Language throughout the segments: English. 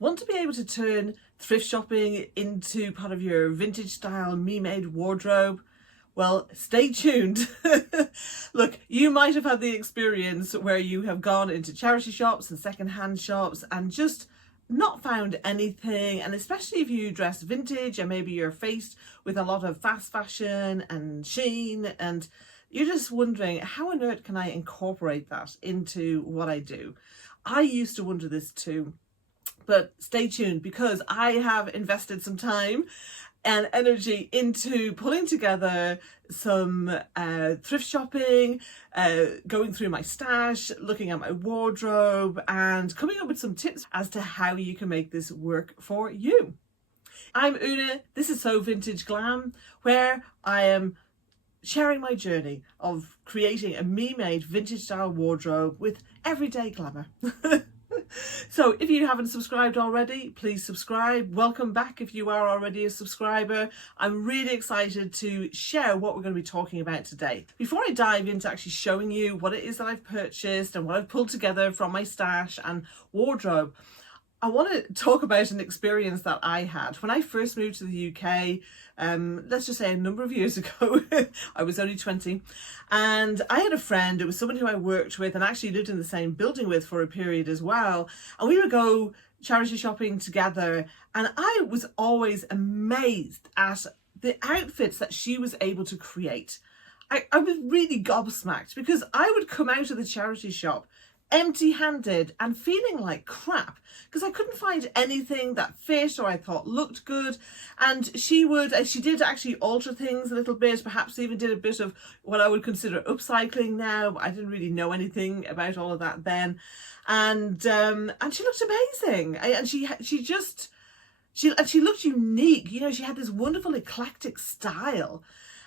Want to be able to turn thrift shopping into part of your vintage style me-made wardrobe? Well, stay tuned. Look, you might have had the experience where you have gone into charity shops and second-hand shops and just not found anything, and especially if you dress vintage and maybe you're faced with a lot of fast fashion and Shein and you're just wondering, how on earth can I incorporate that into what I do? I used to wonder this too. But stay tuned, because I have invested some time and energy into pulling together some thrift shopping, going through my stash, looking at my wardrobe, and coming up with some tips as to how you can make this work for you. I'm Una, this is So Vintage Glam, where I am sharing my journey of creating a me-made vintage style wardrobe with everyday glamour. So if you haven't subscribed already, please subscribe. Welcome back if you are already a subscriber. I'm really excited to share what we're going to be talking about today. Before I dive into actually showing you what it is that I've purchased and what I've pulled together from my stash and wardrobe, I want to talk about an experience that I had when I first moved to the UK. Let's just say a number of years ago. I was only 20, and I had a friend. It was someone who I worked with and actually lived in the same building with for a period as well. And we would go charity shopping together, and I was always amazed at the outfits that she was able to create. I was really gobsmacked, because I would come out of the charity shop empty-handed and feeling like crap because I couldn't find anything that fit or I thought looked good. And she did actually alter things a little bit, perhaps even did a bit of what I would consider upcycling now, but I didn't really know anything about all of that then. And she looked amazing, and she looked unique. You know, she had this wonderful eclectic style,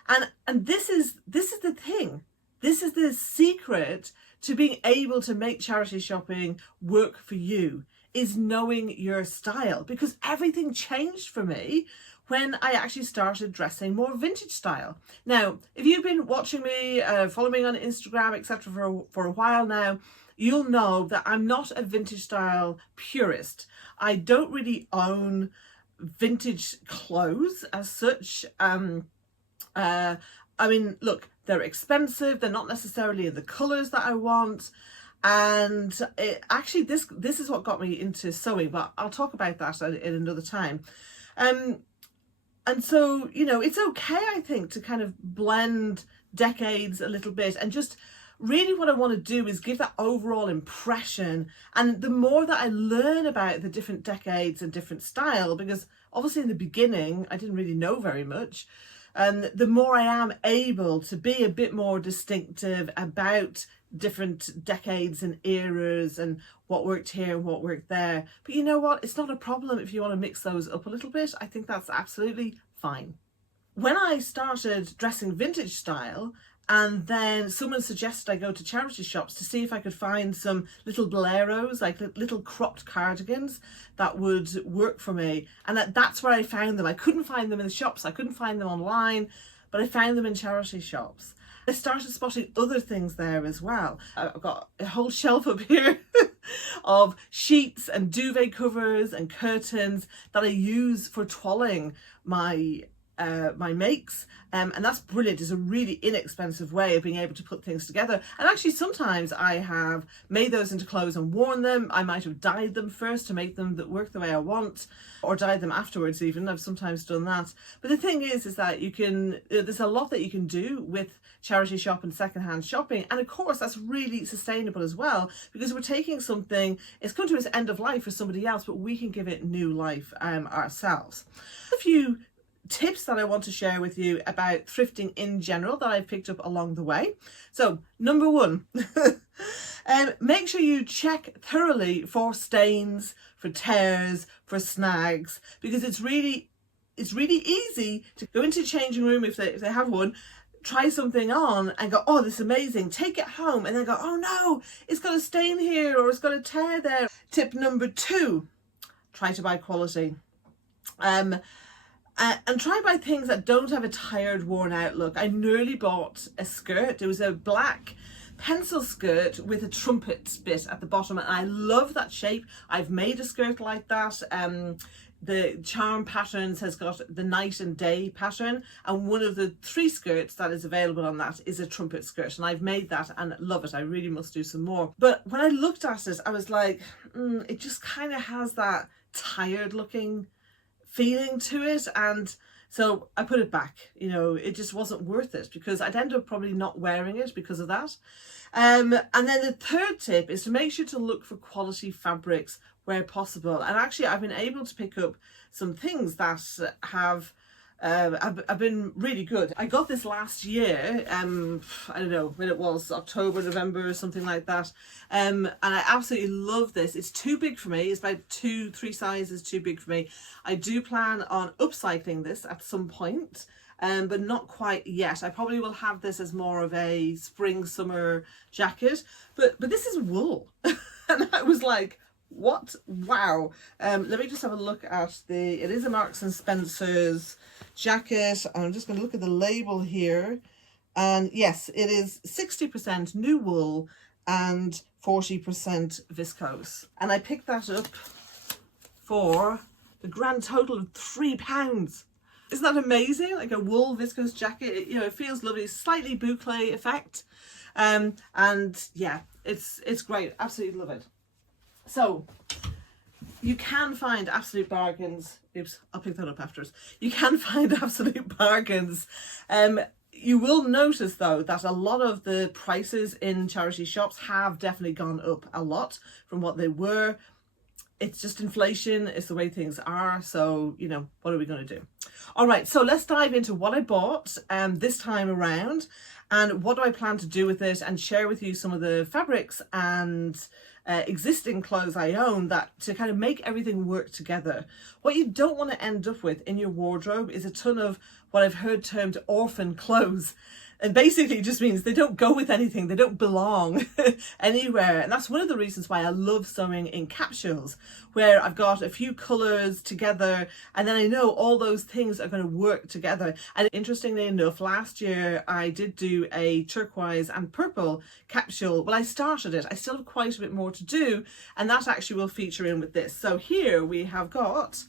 and this is the thing. This is the secret to being able to make charity shopping work for you, is knowing your style, because everything changed for me when I actually started dressing more vintage style. Now, if you've been watching me, following me on Instagram, etc. for a while now, you'll know that I'm not a vintage style purist. I don't really own vintage clothes as such. I mean, look, they're expensive. They're not necessarily in the colours that I want. And this is what got me into sewing, but I'll talk about that in another time. And so, you know, it's okay, I think, to kind of blend decades a little bit, and just really what I want to do is give that overall impression. And the more that I learn about the different decades and different style, because obviously in the beginning I didn't really know very much, the more I am able to be a bit more distinctive about different decades and eras and what worked here and what worked there. But you know what? It's not a problem if you want to mix those up a little bit. I think that's absolutely fine. When I started dressing vintage style, and then someone suggested I go to charity shops to see if I could find some little boleros, like little cropped cardigans that would work for me. And that's where I found them. I couldn't find them in the shops. I couldn't find them online, but I found them in charity shops. I started spotting other things there as well. I've got a whole shelf up here of sheets and duvet covers and curtains that I use for toiling my makes, and that's brilliant. It's a really inexpensive way of being able to put things together. And actually sometimes I have made those into clothes and worn them. I might have dyed them first to make them that work the way I want, or dyed them afterwards even. I've sometimes done that. But the thing is that you can, there's a lot that you can do with charity shop and secondhand shopping, and of course that's really sustainable as well, because we're taking something, it's come to its end of life for somebody else, but we can give it new life ourselves. A few tips that I want to share with you about thrifting in general that I've picked up along the way. So number one, make sure you check thoroughly for stains, for tears, for snags, because it's really easy to go into a changing room if they have one, try something on and go, oh, this is amazing, take it home, and then go, oh no, it's got a stain here or it's got a tear there. Tip number two, try to buy quality. And try and buy things that don't have a tired, worn out look. I nearly bought a skirt. It was a black pencil skirt with a trumpet bit at the bottom, and I love that shape. I've made a skirt like that. The charm patterns has got the night and day pattern, and one of the 3 skirts that is available on that is a trumpet skirt, and I've made that and love it. I really must do some more. But when I looked at it, I was like, it just kind of has that tired looking feeling to it, and so I put it back. You know, it just wasn't worth it because I'd end up probably not wearing it because of that. And then the third tip is to make sure to look for quality fabrics where possible. And actually I've been able to pick up some things that have been really good. I got this last year, I don't know when it was, October, November or something like that, and I absolutely love this. It's too big for me. It's about 2-3 sizes too big for me. I do plan on upcycling this at some point, but not quite yet. I probably will have this as more of a spring summer jacket, but this is wool. And I was like, what? Wow. Let me just have a look at it is a Marks and Spencer's jacket. I'm just going to look at the label here, and yes, it is 60% new wool and 40% viscose, and I picked that up for the grand total of £3. Isn't that amazing? Like a wool viscose jacket, you know, it feels lovely, slightly boucle effect, and yeah, it's great. Absolutely love it. So you can find absolute bargains. Oops, I'll pick that up afterwards. You can find absolute bargains. You will notice though that a lot of the prices in charity shops have definitely gone up a lot from what they were. It's just inflation, it's the way things are. So, you know, what are we going to do? All right, so let's dive into what I bought this time around and what do I plan to do with it, and share with you some of the fabrics and existing clothes I own that to kind of make everything work together. What you don't want to end up with in your wardrobe is a ton of what I've heard termed orphan clothes. And basically it just means they don't go with anything, they don't belong anywhere. And that's one of the reasons why I love sewing in capsules, where I've got a few colours together and then I know all those things are going to work together. And interestingly enough, last year I did do a turquoise and purple capsule. Well, I started it. I still have quite a bit more to do, and that actually will feature in with this. So here we have got,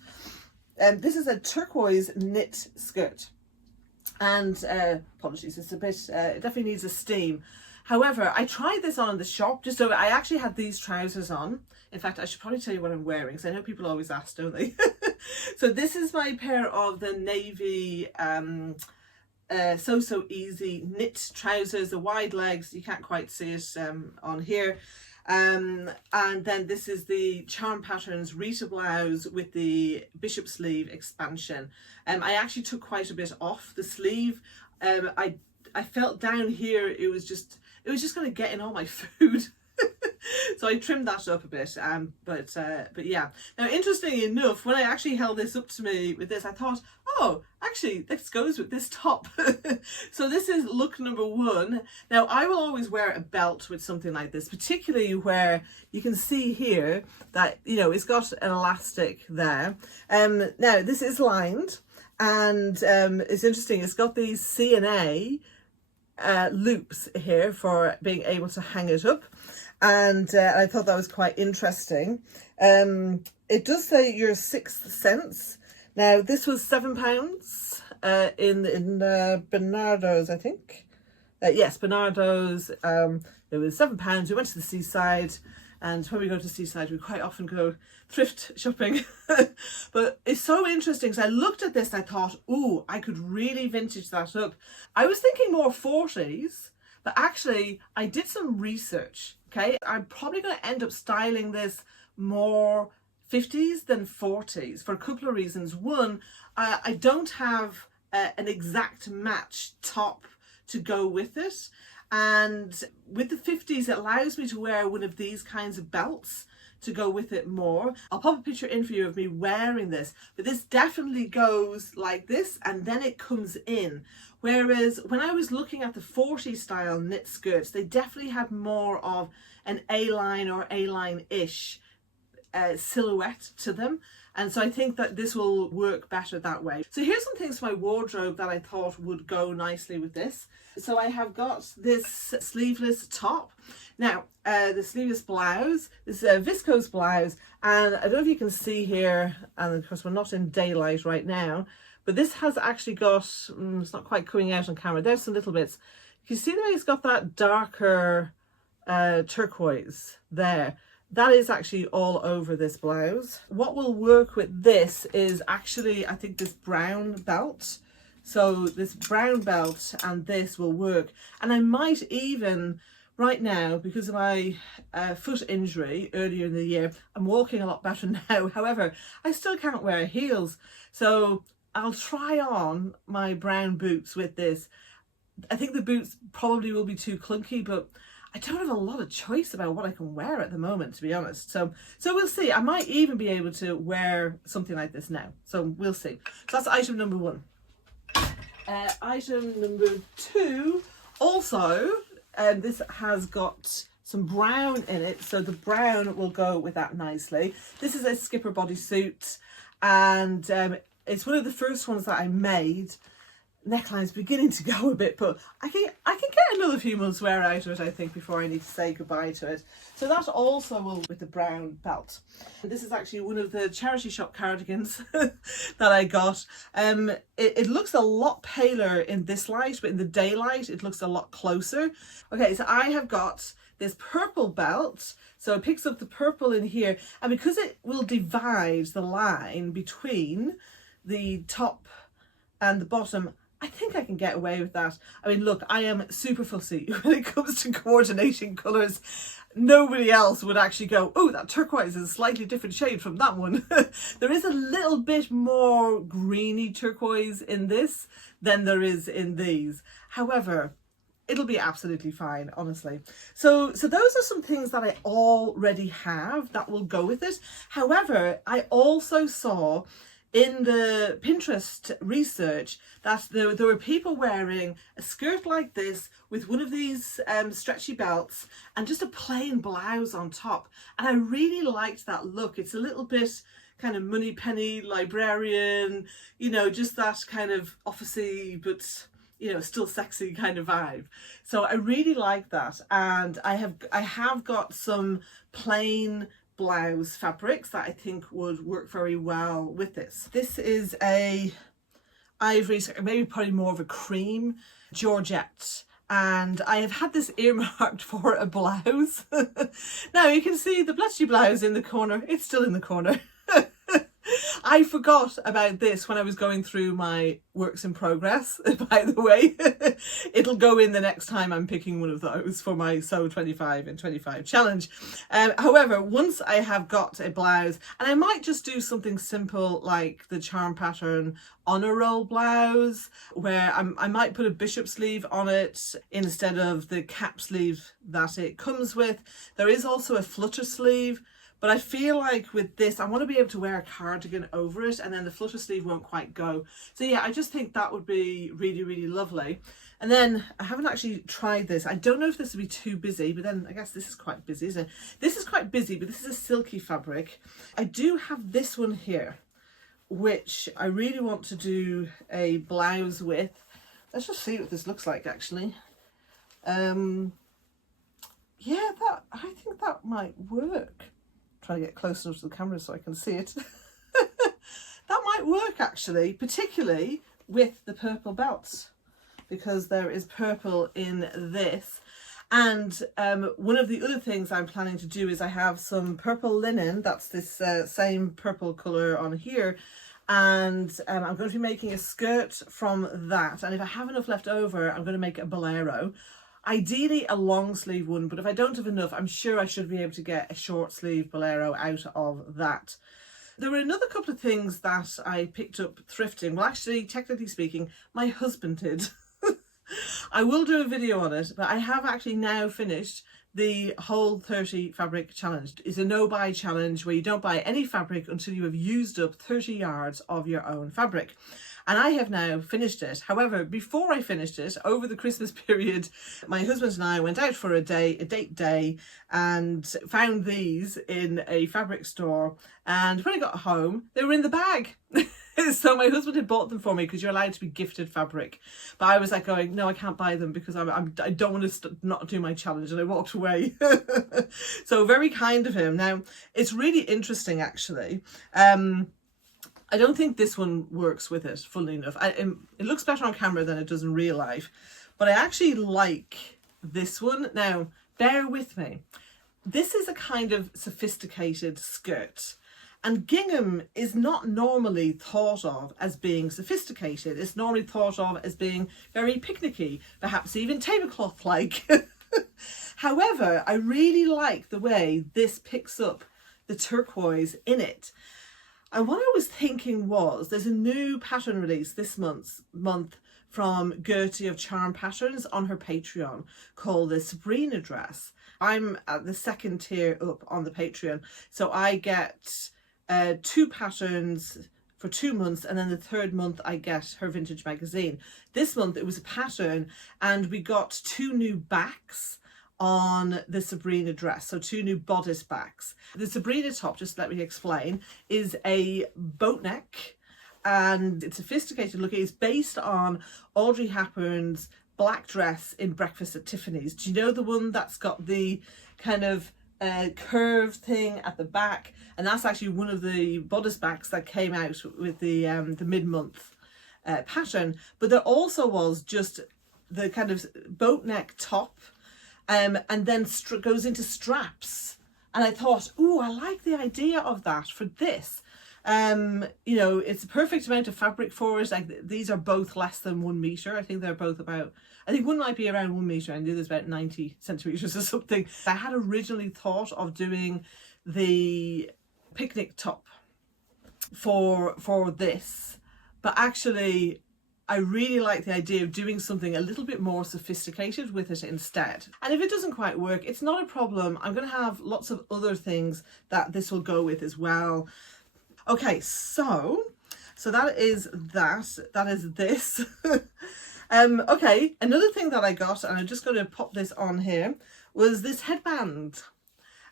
this is a turquoise knit skirt. And apologies, it's a bit, it definitely needs a steam. However, I tried this on in the shop, just so I actually had these trousers on. In fact, I should probably tell you what I'm wearing, because I know people always ask, don't they? So this is my pair of the navy So Easy knit trousers, the wide legs. You can't quite see it on here. And then this is the Charm Patterns Rita blouse with the bishop sleeve expansion. I actually took quite a bit off the sleeve. I felt down here it was just going to get in all my food. So I trimmed that up a bit, but yeah. Now, interestingly enough, when I actually held this up to me with this, I thought, oh, actually, this goes with this top. So this is look number 1. Now, I will always wear a belt with something like this, particularly where you can see here that, you know, it's got an elastic there. Now, this is lined, and it's interesting. It's got these C&A loops here for being able to hang it up. And I thought that was quite interesting. It does say your 6th sense. Now, this was £7 in Bernardo's, I think. Yes, Bernardo's. It was £7. We went to the seaside, and when we go to the seaside, we quite often go thrift shopping. But it's so interesting because I looked at this and I thought, ooh, I could really vintage that up. I was thinking more 40s, but actually I did some research. Okay, I'm probably going to end up styling this more 50s than 40s for a couple of reasons. One, I don't have an exact match top to go with it, and with the 50s it allows me to wear one of these kinds of belts to go with it more. I'll pop a picture in for you of me wearing this, but this definitely goes like this and then it comes in. Whereas when I was looking at the 40 style knit skirts, they definitely had more of an A-line or A-line-ish silhouette to them. And so I think that this will work better that way. So here's some things for my wardrobe that I thought would go nicely with this. So I have got this sleeveless top. Now, the sleeveless blouse, this is a viscose blouse, and I don't know if you can see here, and of course we're not in daylight right now, but this has actually got, it's not quite coming out on camera, there's some little bits. You see the way it's got that darker turquoise there? That is actually all over this blouse. What will work with this is actually, I think, this brown belt. So this brown belt and this will work. And I might even, right now, because of my foot injury earlier in the year, I'm walking a lot better now. However, I still can't wear heels. So I'll try on my brown boots with this. I think the boots probably will be too clunky, but I don't have a lot of choice about what I can wear at the moment, to be honest. So we'll see. I might even be able to wear something like this now. So we'll see. So that's item number one. Item number two, also, this has got some brown in it. So the brown will go with that nicely. This is a skipper bodysuit, and it's one of the first ones that I made. Neckline's beginning to go a bit, but I can get another few months wear out of it, I think, before I need to say goodbye to it. So that also will with the brown belt. This is actually one of the charity shop cardigans that I got. It looks a lot paler in this light, but in the daylight it looks a lot closer. Okay, so I have got this purple belt, so it picks up the purple in here, and because it will divide the line between the top and the bottom, I think I can get away with that. I mean, look, I am super fussy when it comes to coordinating colours. Nobody else would actually go, oh, that turquoise is a slightly different shade from that one. There is a little bit more greeny turquoise in this than there is in these. However, it'll be absolutely fine, honestly. So those are some things that I already have that will go with it. However, I also saw in the Pinterest research that there were people wearing a skirt like this with one of these stretchy belts and just a plain blouse on top. And I really liked that look. It's a little bit kind of moneypenny librarian, you know, just that kind of officey but, you know, still sexy kind of vibe. So I really like that. And I have got some plain blouse fabrics that I think would work very well with this. This is a ivory, maybe probably more of a cream georgette, and I have had this earmarked for a blouse. Now you can see the bletchy blouse in the corner. It's still in the corner. I forgot about this when I was going through my works in progress, by the way. It'll go in the next time I'm picking one of those for my Sew 25 in 25 challenge. However, once I have got a blouse, and I might just do something simple like the charm pattern honor roll blouse, where I might put a bishop sleeve on it instead of the cap sleeve that it comes with. There is also a flutter sleeve, but I feel like with this, I want to be able to wear a cardigan over it, and then the flutter sleeve won't quite go. So yeah, I just think that would be really, really lovely. And then I haven't actually tried this. I don't know if this would be too busy, but then I guess this is quite busy, isn't it? This is quite busy, but this is a silky fabric. I do have this one here, which I really want to do a blouse with. Let's just see what this looks like, actually. Yeah, I think that might work. Trying to get close enough to the camera so I can see it. That might work, actually, particularly with the purple belts, because there is purple in this. And one of the other things I'm planning to do is I have some purple linen, that's this same purple colour on here, and I'm going to be making a skirt from that, and if I have enough left over, I'm going to make a bolero. Ideally a long sleeve one, but if I don't have enough, I'm sure I should be able to get a short sleeve bolero out of that. There were another couple of things that I picked up thrifting. Well, actually, technically speaking, my husband did. I will do a video on it, but I have actually now finished the Whole 30 fabric challenge. It's a no buy challenge where you don't buy any fabric until you have used up 30 yards of your own fabric. And I have now finished it. However, before I finished it, over the Christmas period, my husband and I went out for a date day, and found these in a fabric store. And when I got home, they were in the bag. So my husband had bought them for me because you're allowed to be gifted fabric. But I was like going, no, I can't buy them because I don't want to not do my challenge. And I walked away. So very kind of him. Now, it's really interesting, actually. I don't think this one works with it, funnily enough. It looks better on camera than it does in real life. But I actually like this one. Now, bear with me. This is a kind of sophisticated skirt. And gingham is not normally thought of as being sophisticated. It's normally thought of as being very picnicky, perhaps even tablecloth-like. However, I really like the way this picks up the turquoise in it. And what I was thinking was, there's a new pattern release this month from Gertie of Charm Patterns on her Patreon called the Sabrina dress. I'm at the second tier up on the Patreon, so I get 2 patterns for 2 months, and then the 3rd month I get her vintage magazine. This month it was a pattern, and we got 2 new backs on the Sabrina dress, so 2 new bodice backs. The Sabrina top, just let me explain, is a boat neck, and it's sophisticated looking. It's based on Audrey Hepburn's black dress in Breakfast at Tiffany's. Do you know the one that's got the kind of curved thing at the back? And that's actually one of the bodice backs that came out with the mid-month pattern. But there also was just the kind of boat neck top, and then goes into straps. And I thought, ooh, I like the idea of that for this. You know, it's a perfect amount of fabric for it. Like, these are both less than 1 meter. I think they're both about, I think one might be around 1 meter and the other's about 90 centimeters or something. I had originally thought of doing the picnic top for this, but actually I really like the idea of doing something a little bit more sophisticated with it instead. And if it doesn't quite work, it's not a problem. I'm going to have lots of other things that this will go with as well. Okay, so that is this. Okay, another thing that I got, and I'm just going to pop this on here, was this headband.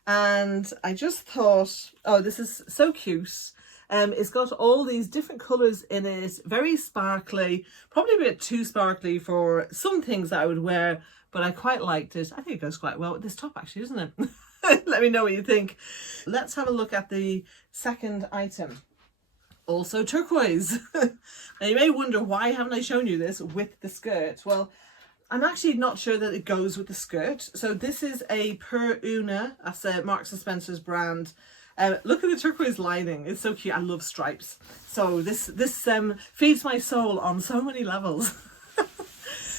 And I just thought, oh, this is so cute. It's got all these different colours in it, very sparkly, probably a bit too sparkly for some things that I would wear, but I quite liked it. I think it goes quite well with this top, actually, doesn't it? Let me know what you think. Let's have a look at the second item. Also turquoise. Now you may wonder, why haven't I shown you this with the skirt? Well, I'm actually not sure that it goes with the skirt. So this is a Per Una, that's a Marks & Spencer's brand. Look at the turquoise lining, it's so cute. I love stripes. So this feeds my soul on so many levels.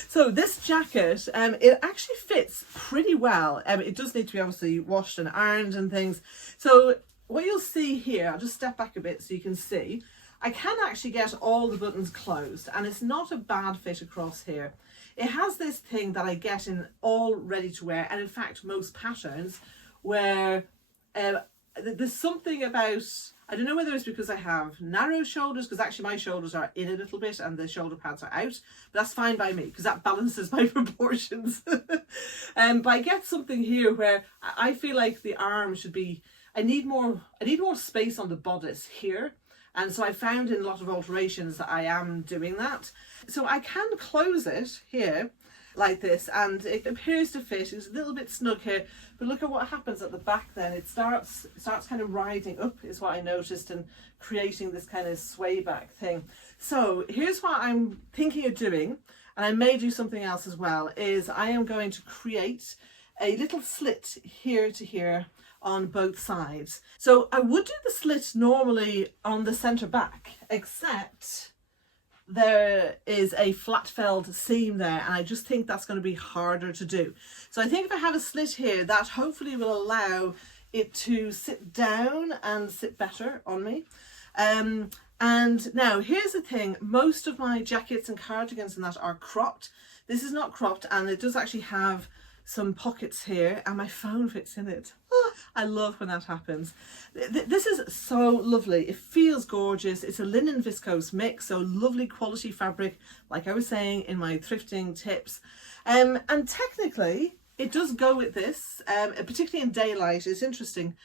So this jacket, it actually fits pretty well. It does need to be obviously washed and ironed and things. So what you'll see here, I'll just step back a bit so you can see, I can actually get all the buttons closed, and it's not a bad fit across here. It has this thing that I get in all ready to wear, and in fact most patterns, where there's something about, I don't know whether it's because I have narrow shoulders, because actually my shoulders are in a little bit and the shoulder pads are out, but that's fine by me because that balances my proportions. But I get something here where I feel like the arm should be, I need more space on the bodice here. And so I found in a lot of alterations that I am doing that. So I can close it here like this, and it appears to fit. It's a little bit snug here, but look at what happens at the back then. It starts kind of riding up, is what I noticed, and creating this kind of sway back thing. So here's what I'm thinking of doing, and I may do something else as well, is I am going to create a little slit here to here on both sides. So I would do the slit normally on the centre back, except there is a flat felled seam there, and I just think that's going to be harder to do. So I think if I have a slit here, that hopefully will allow it to sit down and sit better on me. And now here's the thing, most of my jackets and cardigans and that are cropped. This is not cropped, and it does actually have some pockets here, and my phone fits in it. I love when that happens. This is so lovely. It feels gorgeous. It's a linen viscose mix, so lovely quality fabric, like I was saying in my thrifting tips. And technically, it does go with this, particularly in daylight. It's interesting.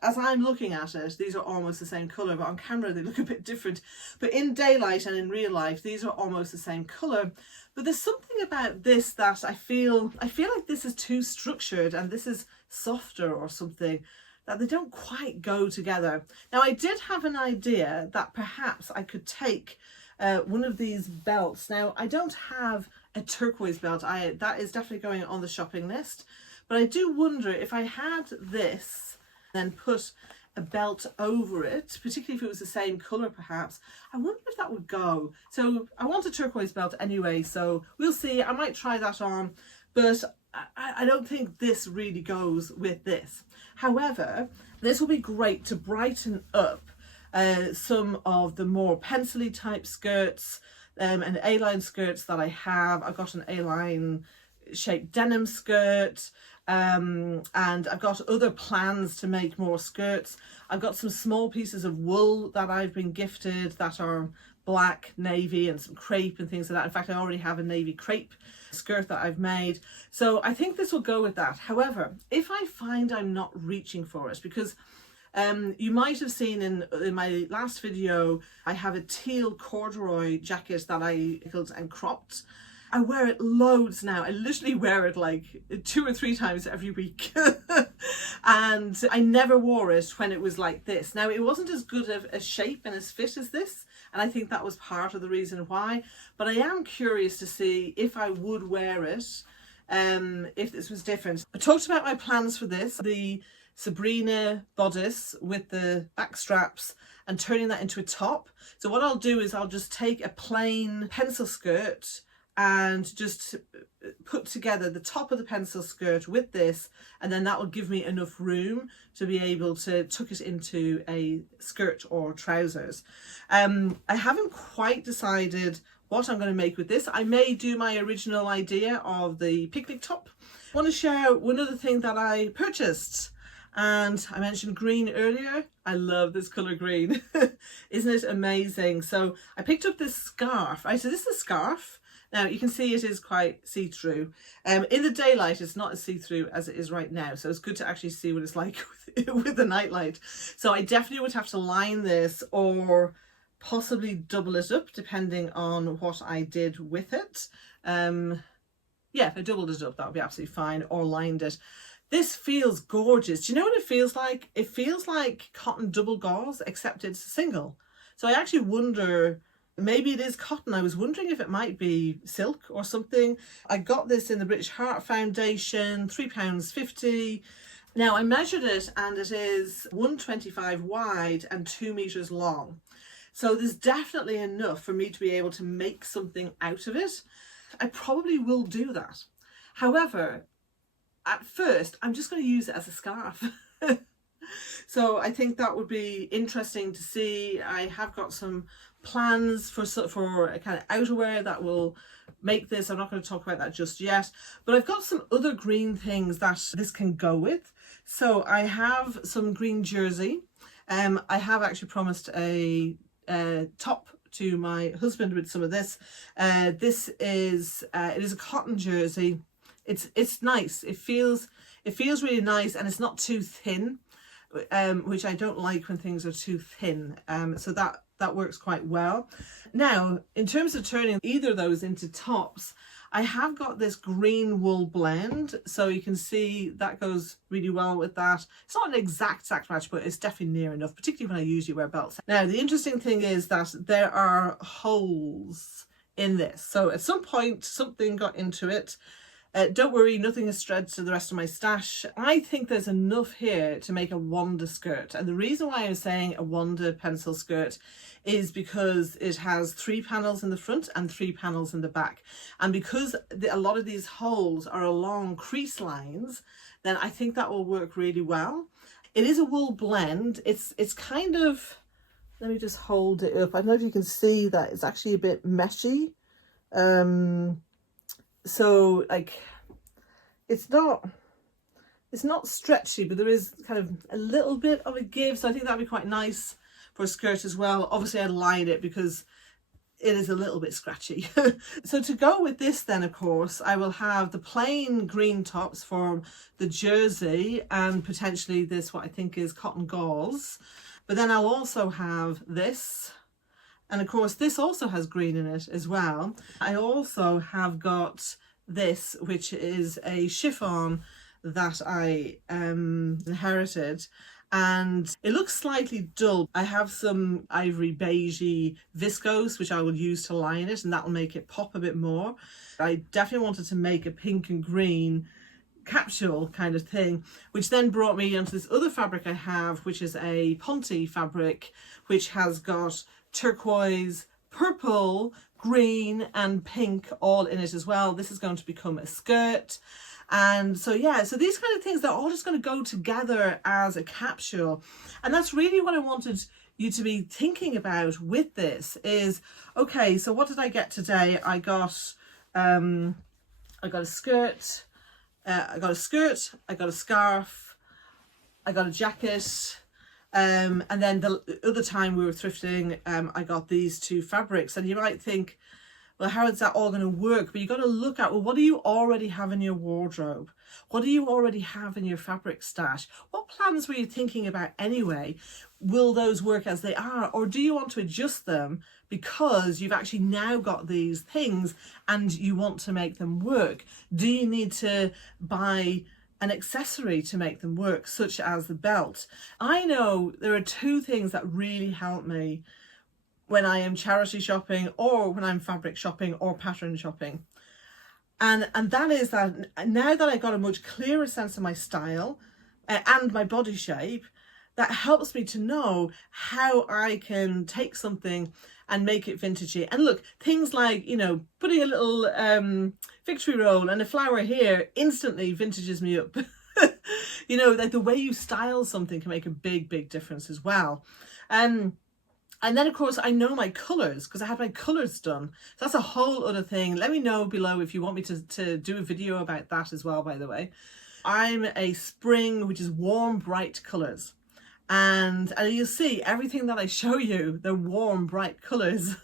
As I'm looking at it, these are almost the same colour, but on camera they look a bit different. But in daylight and in real life, these are almost the same colour. But there's something about this that I feel like this is too structured and this is softer or something, that they don't quite go together. Now, I did have an idea that perhaps I could take one of these belts. Now, I don't have a turquoise belt. That is definitely going on the shopping list. But I do wonder if I had this, then put a belt over it, particularly if it was the same colour perhaps, I wonder if that would go. So I want a turquoise belt anyway, so we'll see. I might try that on, but I don't think this really goes with this. However, this will be great to brighten up some of the more pencil-y type skirts and A-line skirts that I have. I've got an A-line shaped denim skirt, and I've got other plans to make more skirts. I've got some small pieces of wool that I've been gifted that are black, navy, and some crepe and things like that. In fact, I already have a navy crepe skirt that I've made. So I think this will go with that. However, if I find I'm not reaching for it, because you might have seen in my last video, I have a teal corduroy jacket that I pickled and cropped. I wear it loads now. I literally wear it like 2 or 3 times every week. And I never wore it when it was like this. Now, it wasn't as good of a shape and as fit as this, and I think that was part of the reason why. But I am curious to see if I would wear it, if this was different. I talked about my plans for this. The Sabrina bodice with the back straps and turning that into a top. So what I'll do is I'll just take a plain pencil skirt and just put together the top of the pencil skirt with this, and then that will give me enough room to be able to tuck it into a skirt or trousers. I haven't quite decided what I'm going to make with this. I may do my original idea of the picnic top. I want to share one other thing that I purchased. And I mentioned green earlier. I love this colour green. Isn't it amazing? So I picked up this scarf. So this is a scarf. Now you can see it is quite see-through. In the daylight it's not as see-through as it is right now, so it's good to actually see what it's like with the nightlight. So I definitely would have to line this or possibly double it up depending on what I did with it. Yeah, if I doubled it up that would be absolutely fine, or lined it. This feels gorgeous. Do you know what it feels like? It feels like cotton double gauze, except it's single. So I actually wonder, maybe it is cotton. I was wondering if it might be silk or something. I got this in the British Heart Foundation, £3.50. Now I measured it and it is 125 wide and 2 meters long. So there's definitely enough for me to be able to make something out of it. I probably will do that. However, at first, I'm just going to use it as a scarf. So I think that would be interesting to see. I have got some plans for a kind of outerwear that will make this. I'm not going to talk about that just yet, but I've got some other green things that this can go with. So I have some green jersey. I have actually promised a top to my husband with some of this. This is it is a cotton jersey. It's nice. It feels really nice, and it's not too thin, which I don't like when things are too thin. So that works quite well. Now, in terms of turning either of those into tops, I have got this green wool blend, so you can see that goes really well with that. It's not an exact match, but it's definitely near enough, particularly when I usually wear belts. Now, the interesting thing is that there are holes in this. So at some point, something got into it. Don't worry, nothing has stretched to the rest of my stash. I think there's enough here to make a Wanda skirt. And the reason why I'm saying a Wanda pencil skirt is because it has 3 panels in the front and 3 panels in the back. And because a lot of these holes are along crease lines, then I think that will work really well. It is a wool blend. It's kind of, let me just hold it up. I don't know if you can see that it's actually a bit meshy. So like, it's not stretchy, but there is kind of a little bit of a give, so I think that'd be quite nice for a skirt as well. Obviously I'd line it because it is a little bit scratchy. So to go with this then, of course, I will have the plain green tops for the jersey and potentially this, what I think is cotton gauze. But then I'll also have this. And of course, this also has green in it as well. I also have got this, which is a chiffon that I inherited. And it looks slightly dull. I have some ivory beigey viscose, which I will use to line it, and that will make it pop a bit more. I definitely wanted to make a pink and green capsule kind of thing, which then brought me onto this other fabric I have, which is a Ponte fabric, which has got turquoise, purple, green and pink all in it as well. This is going to become a skirt. And so yeah, so these kind of things, they're all just going to go together as a capsule. And that's really what I wanted you to be thinking about with this is, okay, so what did I get today? I got a skirt, I got a scarf, I got a jacket, and then the other time we were thrifting, I got these two fabrics. And you might think, well, how is that all going to work? But you got to look at, well, what do you already have in your wardrobe? What do you already have in your fabric stash? What plans were you thinking about anyway? Will those work as they are? Or do you want to adjust them because you've actually now got these things and you want to make them work? Do you need to buy an accessory to make them work, such as the belt? I know there are two things that really help me when I am charity shopping or when I'm fabric shopping or pattern shopping. And that is that now that I've got a much clearer sense of my style and my body shape, that helps me to know how I can take something and make it vintagey. And look, things like, you know, putting a little victory roll and a flower here instantly vintages me up. You know, like the way you style something can make a big, big difference as well. And then, of course, I know my colours because I had my colours done. So that's a whole other thing. Let me know below if you want me to do a video about that as well, by the way. I'm a spring, which is warm, bright colours. And you'll see everything that I show you, they're warm, bright colours.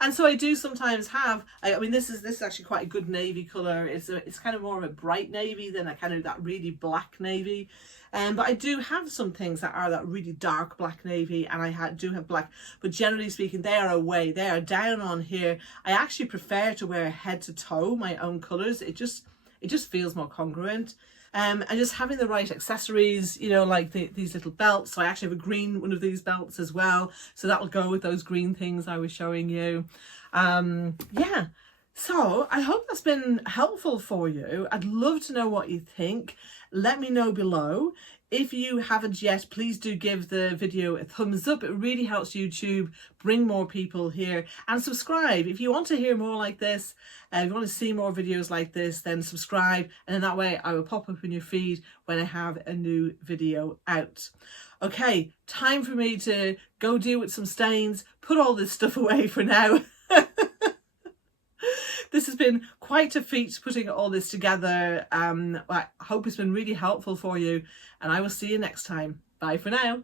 And so I do sometimes have, I mean, this is actually quite a good navy colour. It's kind of more of a bright navy than a kind of that really black navy. But I do have some things that are that really dark black navy, and I do have black, but generally speaking, they are down on here. I actually prefer to wear head to toe my own colours. It just feels more congruent. And just having the right accessories, you know, like these little belts. So I actually have a green one of these belts as well. So that'll go with those green things I was showing you. Yeah. So I hope that's been helpful for you. I'd love to know what you think. Let me know below. If you haven't yet, please do give the video a thumbs up. It really helps YouTube bring more people here, and subscribe. If you want to hear more like this, if you want to see more videos like this, then subscribe, and in that way I will pop up in your feed when I have a new video out. Okay, time for me to go deal with some stains, put all this stuff away for now. This has been quite a feat putting all this together. I hope it's been really helpful for you, and I will see you next time. Bye for now.